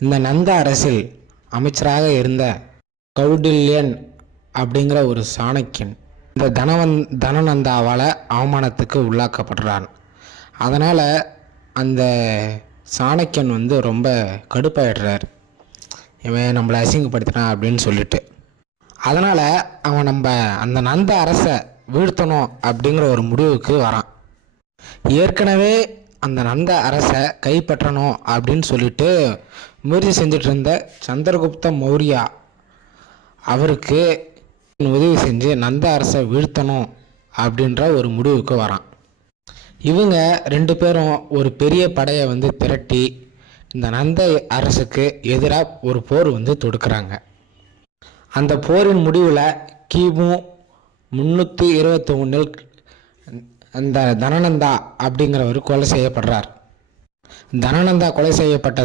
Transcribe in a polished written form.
இந்த நந்த அரசில் அமைச்சராக இருந்த கௌடில்யன் அப்படிங்கிற ஒரு சாணக்கியன் இந்த தனநந்தாவால் அவமானத்துக்கு உள்ளாக்கப்படுறான். அதனால் அந்த சாணக்கியன் ரொம்ப கடுப்பாயிடுறார், இவன் நம்மளை அசிங்கப்படுத்தினான் அப்படின்னு சொல்லிட்டு. அதனால் அவன் அந்த நந்த அரசை வீழ்த்தணும் அப்படிங்கிற ஒரு முடிவுக்கு வரான். ஏற்கனவே அந்த நந்த அரசை கைப்பற்றணும் அப்படின்னு சொல்லிட்டு முயற்சி செஞ்சுட்டு இருந்த சந்திரகுப்த மௌரியா அவருக்கு உதவி செஞ்சு நந்த அரசை வீழ்த்தணும் அப்படின்ற ஒரு முடிவுக்கு வரான். இவங்க 2 பேரும் ஒரு பெரிய படையை திரட்டி இந்த நந்த அரசுக்கு எதிராக ஒரு போர் தொடுக்கிறாங்க. அந்த போரின் முடிவில் கிமு 321 அந்த தனநந்தா அப்படிங்கிறவர் கொலை செய்யப்படுறார். தனநந்தா கொலை செய்யப்பட்ட